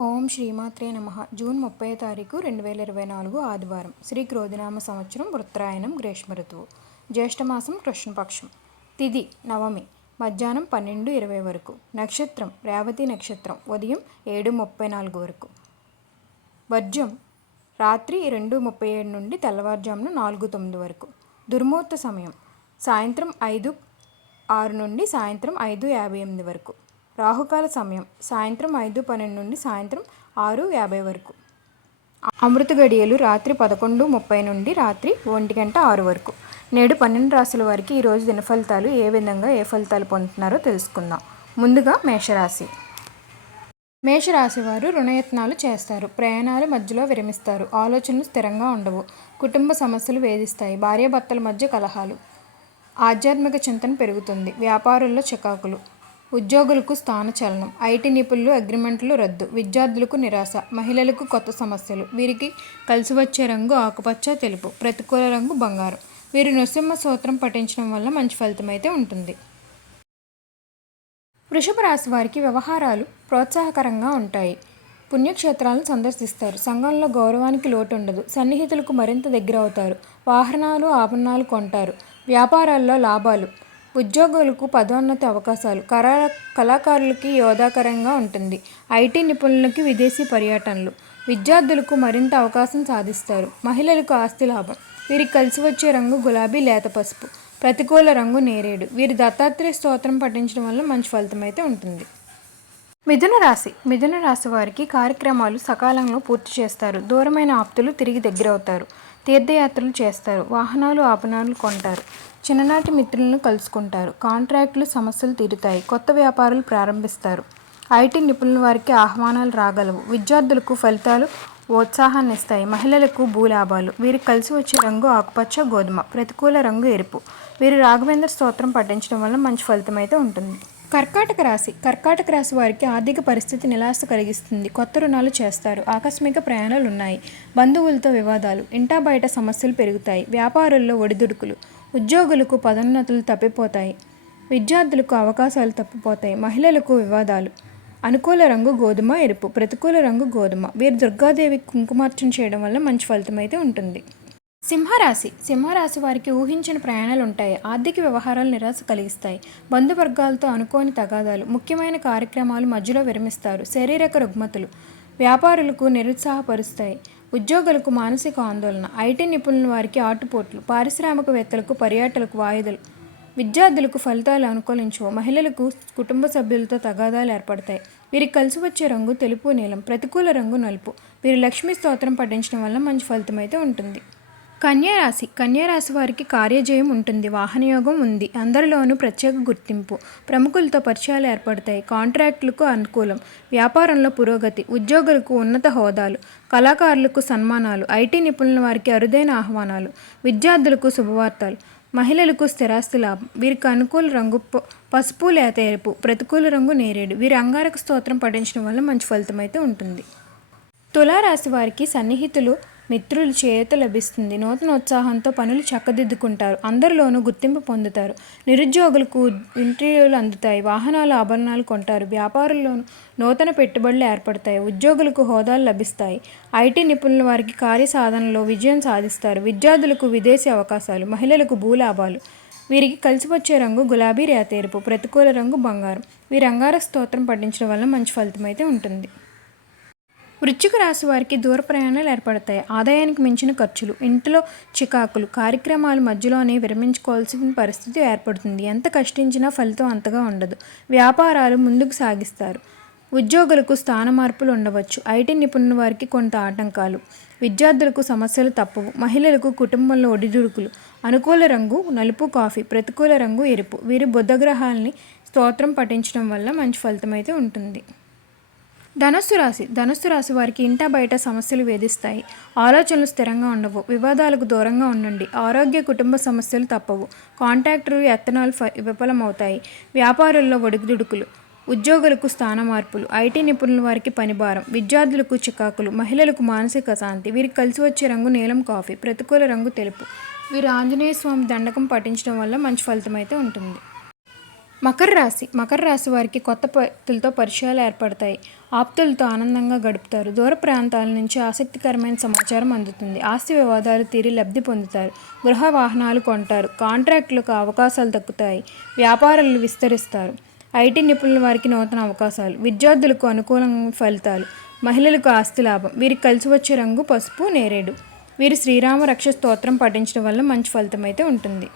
ఓం శ్రీమాత్రే నమః. జూన్ 30 తారీఖు 2024 ఆదివారం. శ్రీ క్రోధినామ సంవత్సరం ఉత్తరాయణం గ్రీష్మ ఋతువు. జ్యేష్ఠమాసం కృష్ణపక్షం. తిథి నవమి మధ్యాహ్నం 12:20 వరకు. నక్షత్రం రేవతి నక్షత్రం ఉదయం 7:34 వరకు. వర్జం రాత్రి 2:37 నుండి తెల్లవారుజామున 4:09 వరకు. దుర్ముహూర్త సమయం సాయంత్రం 5:06 నుండి సాయంత్రం 5:58 వరకు. రాహుకాల సమయం సాయంత్రం 5:12 నుండి సాయంత్రం 6:50 వరకు. అమృత గడియలు రాత్రి 11:30 నుండి రాత్రి 1:06 వరకు. నేడు 12 రాశుల వారికి ఈరోజు దిన ఫలితాలు ఏ విధంగా ఏ ఫలితాలు పొందుతున్నారో తెలుసుకుందాం. ముందుగా మేషరాశి. మేషరాశి వారు రుణయత్నాలు చేస్తారు. ప్రయాణాలు మధ్యలో విరమిస్తారు. ఆలోచనలు స్థిరంగా ఉండవు. కుటుంబ సమస్యలు వేధిస్తాయి. భార్యాభర్తల మధ్య కలహాలు. ఆధ్యాత్మిక చింతన పెరుగుతుంది. వ్యాపారుల్లో చికాకులు. ఉద్యోగులకు స్థానచలనం. ఐటీ నిపుణులు అగ్రిమెంట్లు రద్దు. విద్యార్థులకు నిరాశ. మహిళలకు కొత్త సమస్యలు. వీరికి కలిసి వచ్చే రంగు ఆకుపచ్చ తెలుపు. ప్రతికూల రంగు బంగారం. వీరు నృసింహ సూత్రం పఠించడం వల్ల మంచి ఫలితం అయితే ఉంటుంది. వృషభ రాశి వారికి వ్యవహారాలు ప్రోత్సాహకరంగా ఉంటాయి. పుణ్యక్షేత్రాలను సందర్శిస్తారు. సంఘంలో గౌరవానికి లోటు ఉండదు. సన్నిహితులకు మరింత దగ్గర అవుతారు. వాహనాలు ఆభరణాలు కొంటారు. వ్యాపారాల్లో లాభాలు. ఉద్యోగులకు పదోన్నతి అవకాశాలు. కళాకారులకి యోధాకరంగా ఉంటుంది. ఐటీ నిపుణులకి విదేశీ పర్యటనలు. విద్యార్థులకు మరింత అవకాశం సాధిస్తారు. మహిళలకు ఆస్తి లాభం. వీరికి కలిసి వచ్చే రంగు గులాబీ లేత పసుపు. ప్రతికూల రంగు నేరేడు. వీరి దత్తాత్రేయ స్తోత్రం పఠించడం వల్ల మంచి ఫలితం అయితే ఉంటుంది. మిథున రాశి వారికి కార్యక్రమాలు సకాలంలో పూర్తి చేస్తారు. దూరమైన ఆప్తులు తిరిగి దగ్గరవుతారు. తీర్థయాత్రలు చేస్తారు. వాహనాలు ఆభరణాలు కొంటారు. చిన్ననాటి మిత్రులను కలుసుకుంటారు. కాంట్రాక్టులు సమస్యలు తీరుతాయి. కొత్త వ్యాపారాలు ప్రారంభిస్తారు. ఐటీ నిపుణుల వారికి ఆహ్వానాలు రాగలవు. విద్యార్థులకు ఫలితాలు ఉత్సాహాన్ని ఇస్తాయి. మహిళలకు భూలాభాలు. వీరికి కలిసి వచ్చే రంగు ఆకుపచ్చ గోధుమ. ప్రతికూల రంగు ఎరుపు. వీరు రాఘవేంద్ర స్తోత్రం పఠించడం వల్ల మంచి ఫలితం అయితే ఉంటుంది. కర్కాటక రాశి వారికి ఆర్థిక పరిస్థితి నిరాశ కలిగిస్తుంది. కొత్త రుణాలు చేస్తారు. ఆకస్మిక ప్రయాణాలు ఉన్నాయి. బంధువులతో వివాదాలు. ఇంటా బయట సమస్యలు పెరుగుతాయి. వ్యాపారుల్లో ఒడిదుడుకులు. ఉద్యోగులకు పదోన్నతులు తప్పిపోతాయి. విద్యార్థులకు అవకాశాలు తప్పిపోతాయి. మహిళలకు వివాదాలు. అనుకూల రంగు గోధుమ ఎరుపు. ప్రతికూల రంగు గోధుమ. వీరు దుర్గాదేవికి కుంకుమార్చన చేయడం వల్ల మంచి ఫలితం అయితే ఉంటుంది. సింహరాశి వారికి ఊహించిన ప్రయాణాలు ఉంటాయి. ఆర్థిక వ్యవహారాలు నిరాశ కలిగిస్తాయి. బంధువర్గాలతో అనుకోని తగాదాలు. ముఖ్యమైన కార్యక్రమాలు మధ్యలో విరమిస్తారు. శారీరక రుగ్మతలు. వ్యాపారులకు నిరుత్సాహపరుస్తాయి. ఉద్యోగులకు మానసిక ఆందోళన. ఐటీ నిపుణుల వారికి ఆటుపోట్లు. పారిశ్రామికవేత్తలకు పర్యాటకులకు వాయిదాలు. విద్యార్థులకు ఫలితాలు అనుకూలించవు. మహిళలకు కుటుంబ సభ్యులతో తగాదాలు ఏర్పడతాయి. వీరికి కలిసి వచ్చే రంగు తెలుపు నీలం. ప్రతికూల రంగు నలుపు. వీరు లక్ష్మీ స్తోత్రం పఠించడం వల్ల మంచి ఫలితం అయితే ఉంటుంది. కన్యారాశి వారికి కార్యజయం ఉంటుంది. వాహనయోగం ఉంది. అందరిలోనూ ప్రత్యేక గుర్తింపు. ప్రముఖులతో పరిచయాలు ఏర్పడతాయి. కాంట్రాక్టులకు అనుకూలం. వ్యాపారంలో పురోగతి. ఉద్యోగులకు ఉన్నత హోదాలు. కళాకారులకు సన్మానాలు. ఐటీ నిపుణుల వారికి అరుదైన ఆహ్వానాలు. విద్యార్థులకు శుభవార్తలు. మహిళలకు స్థిరాస్తి లాభం. వీరికి అనుకూల రంగు పసుపు లేత ఎరుపు. ప్రతికూల రంగు నేరేడు. వీరి అంగారక స్తోత్రం పఠించడం వల్ల మంచి ఫలితం అయితే ఉంటుంది. తులారాశి వారికి సన్నిహితులు మిత్రులు చేయూత లభిస్తుంది. నూతన ఉత్సాహంతో పనులు చక్కదిద్దుకుంటారు. అందరిలోనూ గుర్తింపు పొందుతారు. నిరుద్యోగులకు ఇంటర్వ్యూలు అందుతాయి. వాహనాలు ఆభరణాలు కొంటారు. వ్యాపారుల్లోనూ నూతన పెట్టుబడులు ఏర్పడతాయి. ఉద్యోగులకు హోదాలు లభిస్తాయి. ఐటీ నిపుణుల వారికి కార్యసాధనలో విజయం సాధిస్తారు. విద్యార్థులకు విదేశీ అవకాశాలు. మహిళలకు భూలాభాలు. వీరికి కలిసి వచ్చే రంగు గులాబీ లేత ఎరుపు. ప్రతికూల రంగు బంగారం. వీరి అంగారక స్తోత్రం పఠించడం వల్ల మంచి ఫలితం అయితే ఉంటుంది. వృశ్చిక రాశి వారికి దూర ప్రయాణాలు ఏర్పడతాయి. ఆదాయానికి మించిన ఖర్చులు. ఇంట్లో చికాకులు. కార్యక్రమాలు మధ్యలోనే విరమించుకోవాల్సిన పరిస్థితి ఏర్పడుతుంది. ఎంత కష్టించినా ఫలితం అంతగా ఉండదు. వ్యాపారాలు ముందుకు సాగిస్తారు. ఉద్యోగులకు స్థాన మార్పులు ఉండవచ్చు. ఐటీ నిపుణుల వారికి కొంత ఆటంకాలు. విద్యార్థులకు సమస్యలు తప్పవు. మహిళలకు కుటుంబంలో ఒడిదుడుకులు. అనుకూల రంగు నలుపు కాఫీ. ప్రతికూల రంగు ఎరుపు. వీరి బుధగ్రహాలని స్తోత్రం పఠించడం వల్ల మంచి ఫలితం అయితే ఉంటుంది. ధనుస్సు రాశి వారికి ఇంటా బయట సమస్యలు వేధిస్తాయి. ఆలోచనలు స్థిరంగా ఉండవు. వివాదాలకు దూరంగా ఉండండి. ఆరోగ్య కుటుంబ సమస్యలు తప్పవు. కాంట్రాక్టులు యత్నాలు విఫలమవుతాయి. వ్యాపారుల్లో ఒడిదుడుకులు. ఉద్యోగులకు స్థాన మార్పులు. ఐటీ నిపుణుల వారికి పనిభారం. విద్యార్థులకు చికాకులు. మహిళలకు మానసిక అశాంతి. వీరికి కలిసి వచ్చే రంగు నీలం కాఫీ. ప్రతికూల రంగు తెలుపు. వీరు ఆంజనేయ స్వామి దండకం పఠించడం వల్ల మంచి ఫలితం అయితే ఉంటుంది. మకర రాశి వారికి కొత్త వ్యక్తులతో పరిచయాలు ఏర్పడతాయి. ఆప్తులతో ఆనందంగా గడుపుతారు. దూర ప్రాంతాల నుంచి ఆసక్తికరమైన సమాచారం అందుతుంది. ఆస్తి వివాదాలు తీరి లబ్ధి పొందుతారు. గృహ వాహనాలు కొంటారు. కాంట్రాక్టులకు అవకాశాలు దక్కుతాయి. వ్యాపారాలు విస్తరిస్తారు. ఐటీ నిపుణుల వారికి నూతన అవకాశాలు. విద్యార్థులకు అనుకూలంగా ఫలితాలు. మహిళలకు ఆస్తి లాభం. వీరికి కలిసి వచ్చే రంగు పసుపు, నేరేడు. వీరు శ్రీరామ రక్ష స్తోత్రం పఠించడం వల్ల మంచి ఫలితం అయితే ఉంటుంది.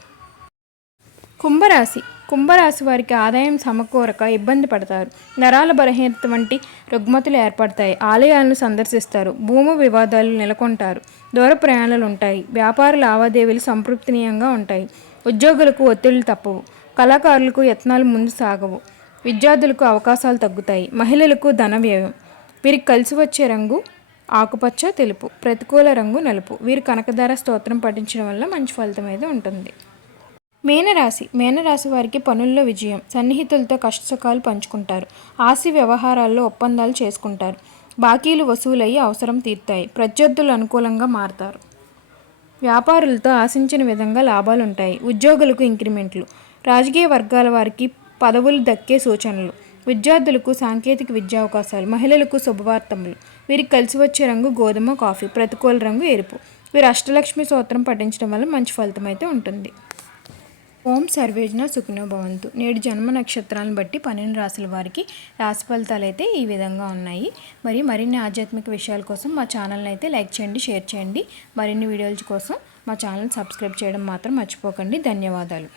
కుంభరాశి వారికి ఆదాయం సమకూరక ఇబ్బంది పడతారు. నరాల బలహీనత వంటి రుగ్మతులు ఏర్పడతాయి. ఆలయాలను సందర్శిస్తారు. భూమి వివాదాలు నెలకొంటారు. దూర ప్రయాణాలు ఉంటాయి. వ్యాపార లావాదేవీలు సంతృప్తినీయంగా ఉంటాయి. ఉద్యోగులకు ఒత్తిళ్లు తప్పవు. కళాకారులకు యత్నాలు ముందు సాగవు. విద్యార్థులకు అవకాశాలు తగ్గుతాయి. మహిళలకు ధన వ్యయం. వీరికి కలిసి వచ్చే రంగు ఆకుపచ్చ, తెలుపు. ప్రతికూల రంగు నలుపు. వీరు కనకధార స్తోత్రం పఠించడం వల్ల మంచి ఫలితం అయితే ఉంటుంది. మీనరాశి వారికి పనుల్లో విజయం. సన్నిహితులతో కష్టసుఖాలు పంచుకుంటారు. ఆస్తి వ్యవహారాల్లో ఒప్పందాలు చేసుకుంటారు. బాకీలు వసూలయ్యి అవసరం తీరుతాయి. ప్రత్యర్థులు అనుకూలంగా మారతారు. వ్యాపారులతో ఆశించిన విధంగా లాభాలుంటాయి. ఉద్యోగులకు ఇంక్రిమెంట్లు. రాజకీయ వర్గాల వారికి పదవులు దక్కే సూచనలు. విద్యార్థులకు సాంకేతిక విద్యా అవకాశాలు. మహిళలకు శుభవార్తములు. వీరికి కలిసి వచ్చే రంగు గోధుమ, కాఫీ. ప్రతికూల రంగు ఎరుపు. వీరు అష్టలక్ష్మి స్తోత్రం పఠించడం వల్ల మంచి ఫలితం అయితే ఉంటుంది. ఓం సర్వేజన సుఖినో భవంతు. నేడు జన్మ నక్షత్రాలను బట్టి 12 రాశుల వారికి రాశి ఫలితాలు అయితే ఈ విధంగా ఉన్నాయి. మరి మరిన్ని ఆధ్యాత్మిక విషయాల కోసం మా ఛానల్ని అయితే లైక్ చేయండి, షేర్ చేయండి. మరిన్ని వీడియోల కోసం మా ఛానల్ సబ్స్క్రైబ్ చేయడం మాత్రం మర్చిపోకండి. ధన్యవాదాలు.